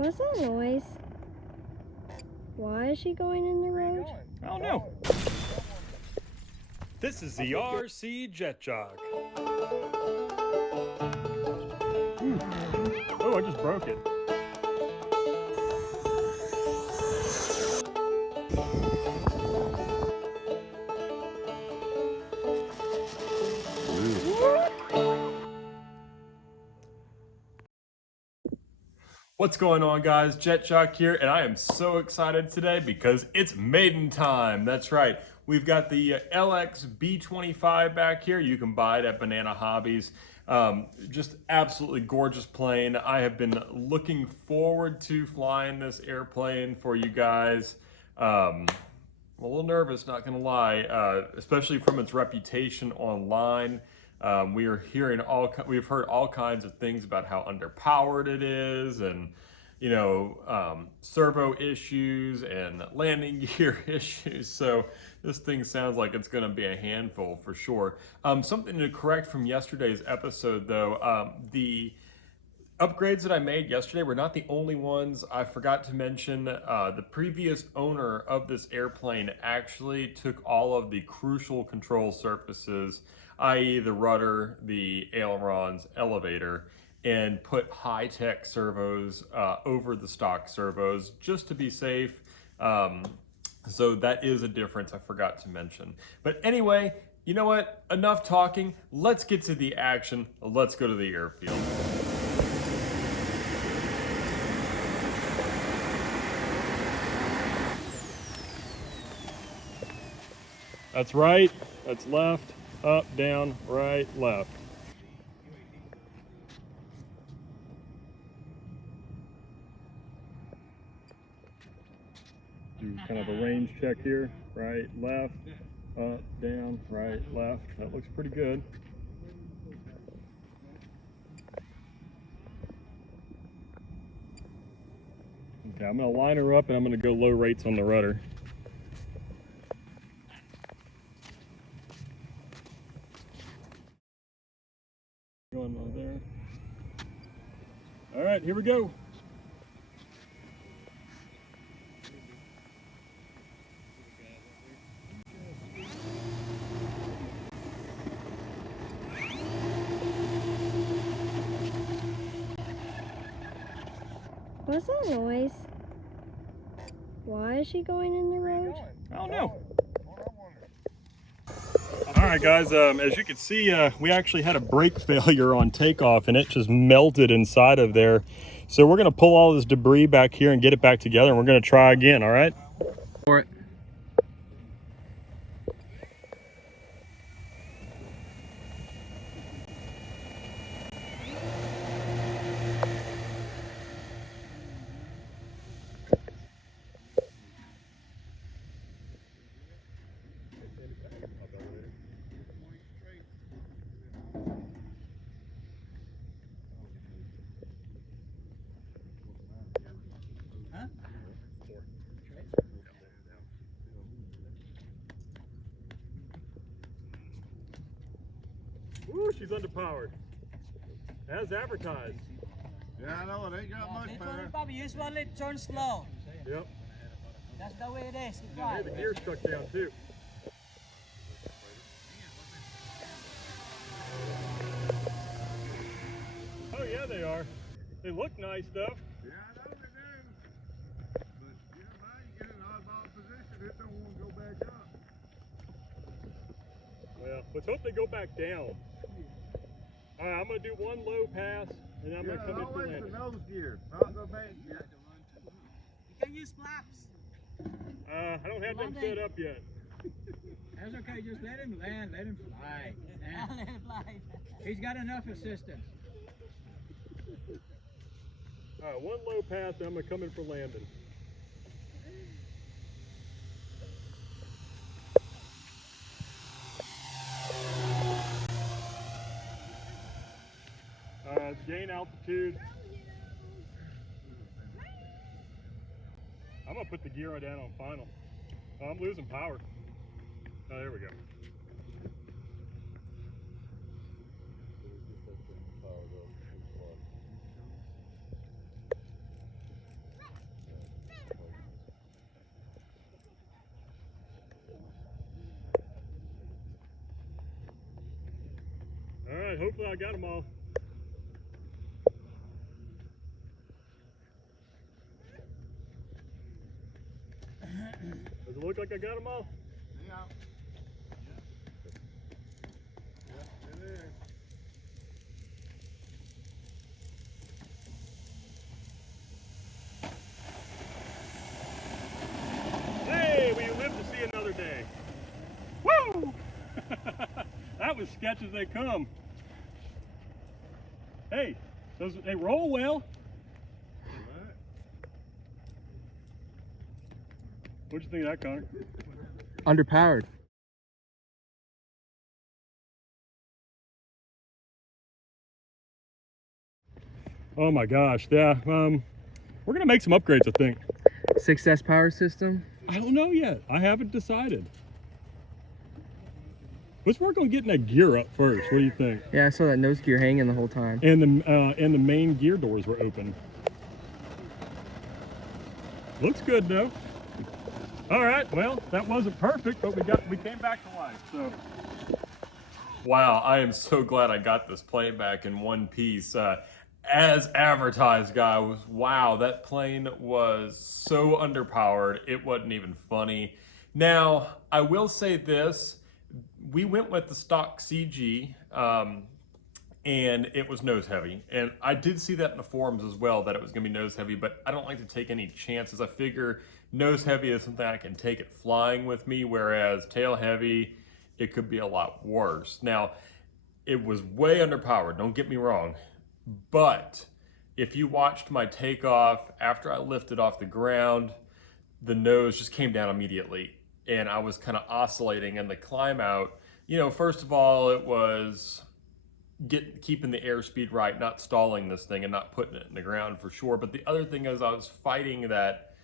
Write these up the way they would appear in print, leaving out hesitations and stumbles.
What's that noise? Why is she going in the road? I don't know. This is the RC Jet Jog. Oh, I just broke it. What's going on, guys? Jet Jock here, and I am so excited today because it's Maiden time. That's right. We've got the LX B-25 back here. You can buy it at Banana Hobbies. Just absolutely gorgeous plane. I have been looking forward to flying this airplane for you guys. I'm a little nervous, not gonna lie, especially from its reputation online. We've heard all kinds of things about how underpowered it is, and servo issues and landing gear issues. So this thing sounds like it's going to be a handful for sure. Something to correct from yesterday's episode, though. The upgrades that I made yesterday were not the only ones. I forgot to mention the previous owner of this airplane actually took all of the crucial control surfaces, i.e. the rudder, the ailerons, elevator, and put high-tech servos over the stock servos just to be safe. So that is a difference I forgot to mention. But anyway, you know what? Enough talking. Let's get to the action. Let's go to the airfield. That's right, that's left, up, down, right, left. Do kind of a range check here, right, left, up, down, right, left. That looks pretty good. Okay, I'm gonna line her up and I'm gonna go low rates on the rudder. Going over there. All right, here we go. What's that noise? Why is she going in the road? I don't know. All right, guys, as you can see, we actually had a brake failure on takeoff and it just melted inside of there. So we're gonna pull all this debris back here and get it back together, and we're gonna try again, all right? For it. Ooh, she's underpowered. As advertised. Yeah, I know, it ain't got much power. Probably usually turn slow. Yep. That's the way it is. Hey, the gear's stuck down too. Oh yeah, they are. They look nice though. Yeah, I know they do. But you know, now you get in an oddball position, it don't want to go back up. Well, let's hope they go back down. All right, I'm gonna do one low pass, and I'm gonna come in for always landing. the nose gear, not the back gear. You can use flaps. I don't have them set up yet. That's okay, just let him land, let him fly. Let it fly. He's got enough assistance. All right, one low pass, and I'm gonna come in for landing. Gain altitude. I'm gonna put the gear down on final. Oh, I'm losing power. Oh, there we go. hopefully I got them all. Does it look like I got them all? Yeah. It is. Hey, we live to see another day. Woo! That was sketch as they come. Hey, they roll well. Right. What'd you think of that, Connor? Underpowered. Oh my gosh, yeah. We're gonna make some upgrades, I think. 6S power system. I don't know yet. I haven't decided. Let's work on getting that gear up first. What do you think? Yeah, I saw that nose gear hanging the whole time. And the main gear doors were open. Looks good though. All right, well, that wasn't perfect, but we came back to life. So Wow, I am so glad I got this plane back in one piece. As advertised, guys, wow, that plane was so underpowered, it wasn't even funny. Now, I will say this, we went with the stock CG, and it was nose heavy. And I did see that in the forums as well, that it was gonna be nose heavy, but I don't like to take any chances. I figure nose heavy is something I can take it flying with me, whereas tail heavy, it could be a lot worse. Now, it was way underpowered, don't get me wrong, but if you watched my takeoff, after I lifted off the ground, the nose just came down immediately, and I was kind of oscillating in the climb out. You know, first of all, it was keeping the airspeed right, not stalling this thing and not putting it in the ground for sure. But the other thing is I was fighting that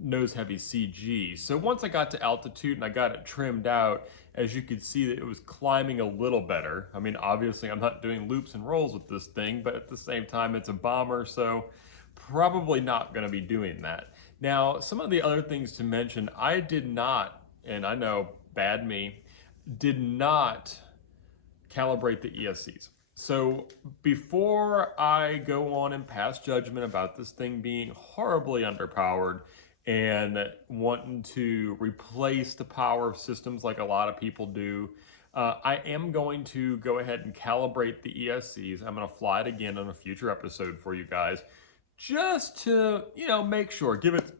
nose heavy CG. So once I got to altitude and I got it trimmed out, as you could see that it was climbing a little better. I mean, obviously I'm not doing loops and rolls with this thing, but at the same time it's a bomber, so probably not going to be doing that. Now, some of the other things to mention, I did not, and I know, bad me, did not calibrate the ESCs. So before I go on and pass judgment about this thing being horribly underpowered and wanting to replace the power of systems like a lot of people do, I am going to go ahead and calibrate the ESCs. I'm going to fly it again on a future episode for you guys, just to, you know, make sure, give it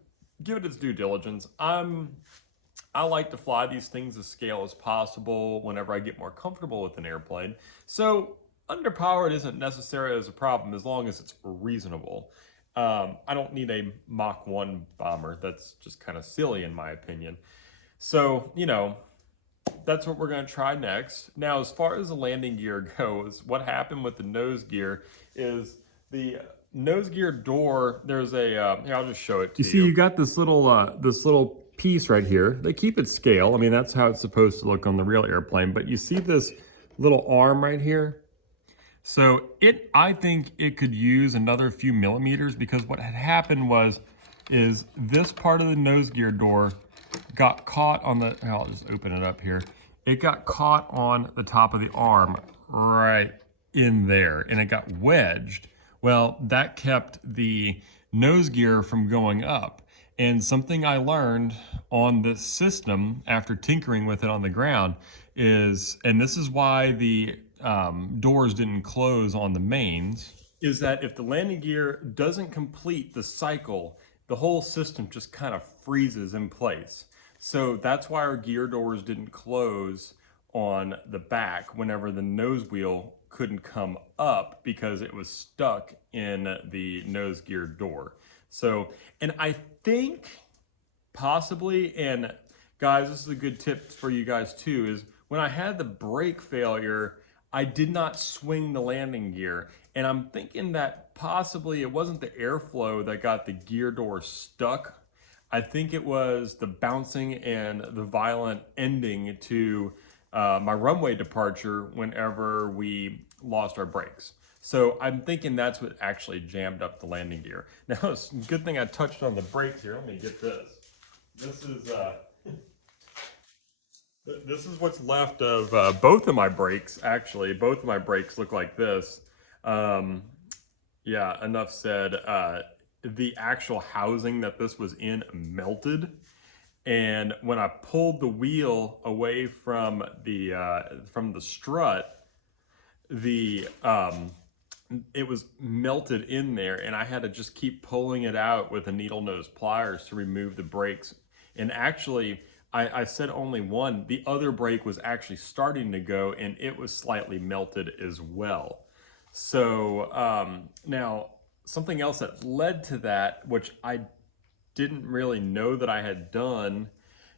its due diligence. I like to fly these things as scale as possible whenever I get more comfortable with an airplane. So underpowered isn't necessarily as a problem as long as it's reasonable. I don't need a Mach 1 bomber. That's just kind of silly in my opinion. So, you know, that's what we're going to try next. Now, as far as the landing gear goes, what happened with the nose gear is the nose gear door, there's a, here, I'll just show it to you. you see, you got this little piece right here. They keep it scale. I mean, that's how it's supposed to look on the real airplane, but you see this little arm right here? So I think it could use another few millimeters, because what had happened is this part of the nose gear door got caught on the, I'll just open it up here. It got caught on the top of the arm right in there, and it got wedged. Well, that kept the nose gear from going up. And something I learned on this system after tinkering with it on the ground is, and this is why the doors didn't close on the mains, is that if the landing gear doesn't complete the cycle, the whole system just kind of freezes in place. So that's why our gear doors didn't close on the back whenever the nose wheel couldn't come up, because it was stuck in the nose gear door. So, and I think possibly, and guys, this is a good tip for you guys too, is when I had the brake failure, I did not swing the landing gear. And I'm thinking that possibly it wasn't the airflow that got the gear door stuck. I think it was the bouncing and the violent ending to my runway departure whenever we lost our brakes. So I'm thinking that's what actually jammed up the landing gear. Now, it's a good thing I touched on the brakes here. Let me get this. This is This is what's left of both of my brakes, actually. Both of my brakes look like this. Yeah, enough said. The actual housing that this was in melted. And when I pulled the wheel away from the strut, the it was melted in there, and I had to just keep pulling it out with a needle nose pliers to remove the brakes. And actually, I said only one. The other brake was actually starting to go, and it was slightly melted as well. So now something else that led to that, which I didn't really know that I had done,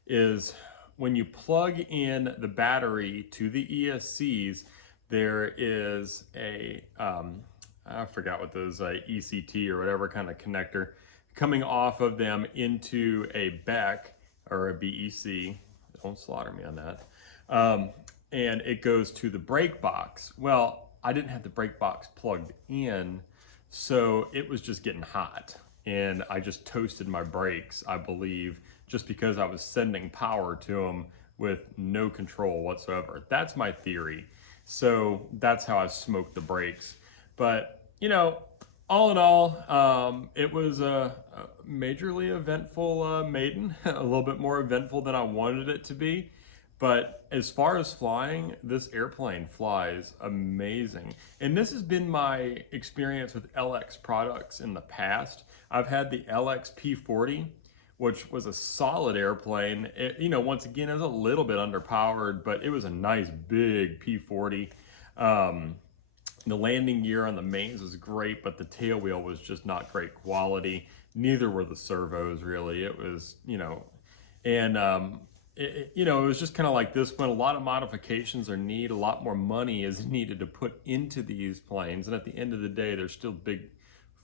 is when you plug in the battery to the ESCs, there is a I forgot what those ECT or whatever kind of connector coming off of them into a BEC or a BEC. Don't slaughter me on that. And it goes to the brake box. Well, I didn't have the brake box plugged in, so it was just getting hot. And I just toasted my brakes, I believe, just because I was sending power to them with no control whatsoever. That's my theory. So that's how I smoked the brakes. But, you know, all in all, it was a majorly eventful Maiden, a little bit more eventful than I wanted it to be. But as far as flying, this airplane flies amazing. And this has been my experience with LX products in the past. I've had the LX P40, which was a solid airplane. It, you know, once again, it was a little bit underpowered, but it was a nice big P40. The landing gear on the mains was great, but the tail wheel was just not great quality. Neither were the servos, really. It was, you know, and you know, it was just kind of like this one. A lot of modifications are needed. A lot more money is needed to put into these planes. And at the end of the day, they're still big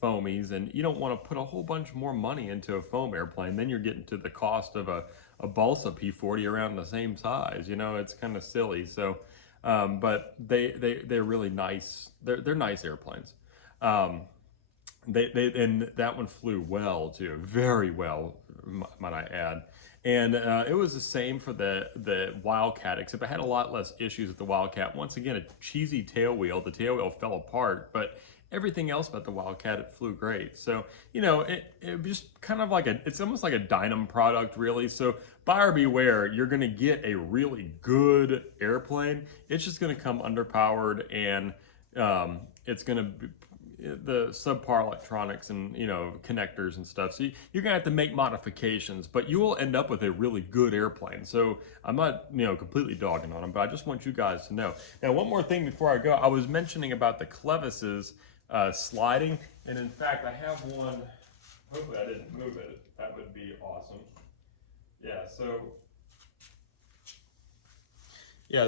foamies. And you don't want to put a whole bunch more money into a foam airplane. Then you're getting to the cost of a balsa P40 around the same size. You know, it's kind of silly. So, but they're really nice. They're nice airplanes. And that one flew well too, very well, might I add. And it was the same for the Wildcat, except I had a lot less issues with the Wildcat. Once again, a cheesy tail wheel. The tail wheel fell apart, but everything else about the Wildcat, it flew great. So, you know, it just kind of like it's almost like a Dynam product, really. So buyer beware, you're gonna get a really good airplane. It's just gonna come underpowered, and it's gonna be the subpar electronics and, you know, connectors and stuff. So you're gonna have to make modifications, but you will end up with a really good airplane. So I'm not, you know, completely dogging on them, but I just want you guys to know. Now, one more thing before I go. I was mentioning about the clevises sliding, and in fact, I have one. Hopefully I didn't move it. That would be awesome. Yeah,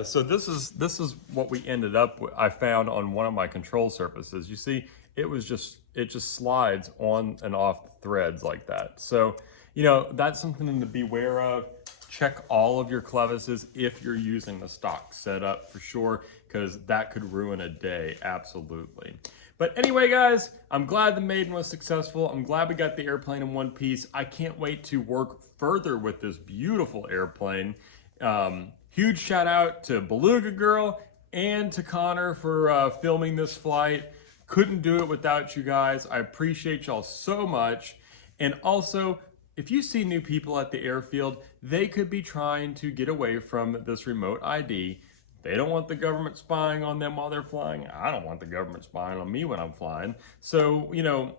so this is what we ended up with. I found on one of my control surfaces. You see, it just slides on and off the threads like that. So, you know, that's something to beware of. Check all of your clevises if you're using the stock setup for sure, because that could ruin a day, absolutely. But anyway, guys, I'm glad the Maiden was successful. I'm glad we got the airplane in one piece. I can't wait to work further with this beautiful airplane. Huge shout out to Beluga Girl and to Connor for filming this flight. Couldn't do it without you guys. I appreciate y'all so much. And also, if you see new people at the airfield, they could be trying to get away from this remote ID. They don't want the government spying on them while they're flying. I don't want the government spying on me when I'm flying. So, you know,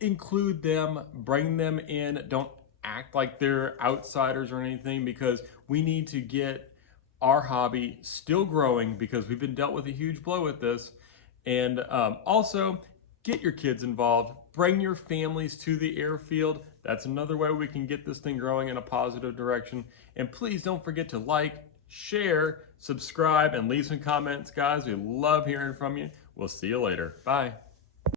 include them, bring them in. Don't act like they're outsiders or anything, because we need to get our hobby still growing, because we've been dealt with a huge blow with this. And also, get your kids involved. Bring your families to the airfield. That's another way we can get this thing growing in a positive direction. And please don't forget to like, share, subscribe, and leave some comments, guys. We love hearing from you. We'll see you later. Bye.